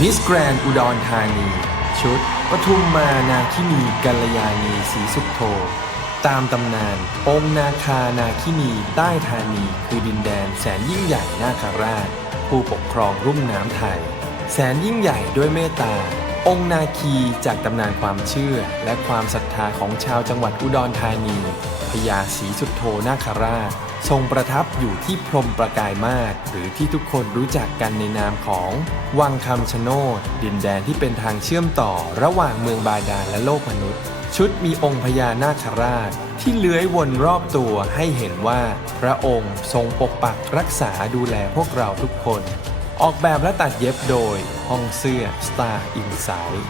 มิสแกรนอุดรธานี ชุดปทุมมานาคินีกัลยาณีสีสุขโท ตามตำนาน องค์นาคานาคินีใต้ธานีคือดินแดนแสนยิ่งใหญ่นาคราช ผู้ปกครองรุ่มน้ำไทย แสนยิ่งใหญ่ด้วยเมตตา องค์นาคีจากตำนานความเชื่อและความศรัทธาของชาวจังหวัดอุดรธานีพญาศรีสุดโธนาคราช ทรงประทับอยู่ที่พรมประกายมาศหรือที่ทุกคนรู้จักกันในนามของวังคำชะโนด ดินแดนที่เป็นทางเชื่อมต่อระหว่างเมืองบาดาลและโลกมนุษย์ ชุดมีองค์พญานาคราช ที่เลื้อยวนรอบตัวให้เห็นว่า พระองค์ทรงปกปักรักษาดูแลพวกเราทุกคน ออกแบบและตัดเย็บโดยห้องเสื้อ Star Insight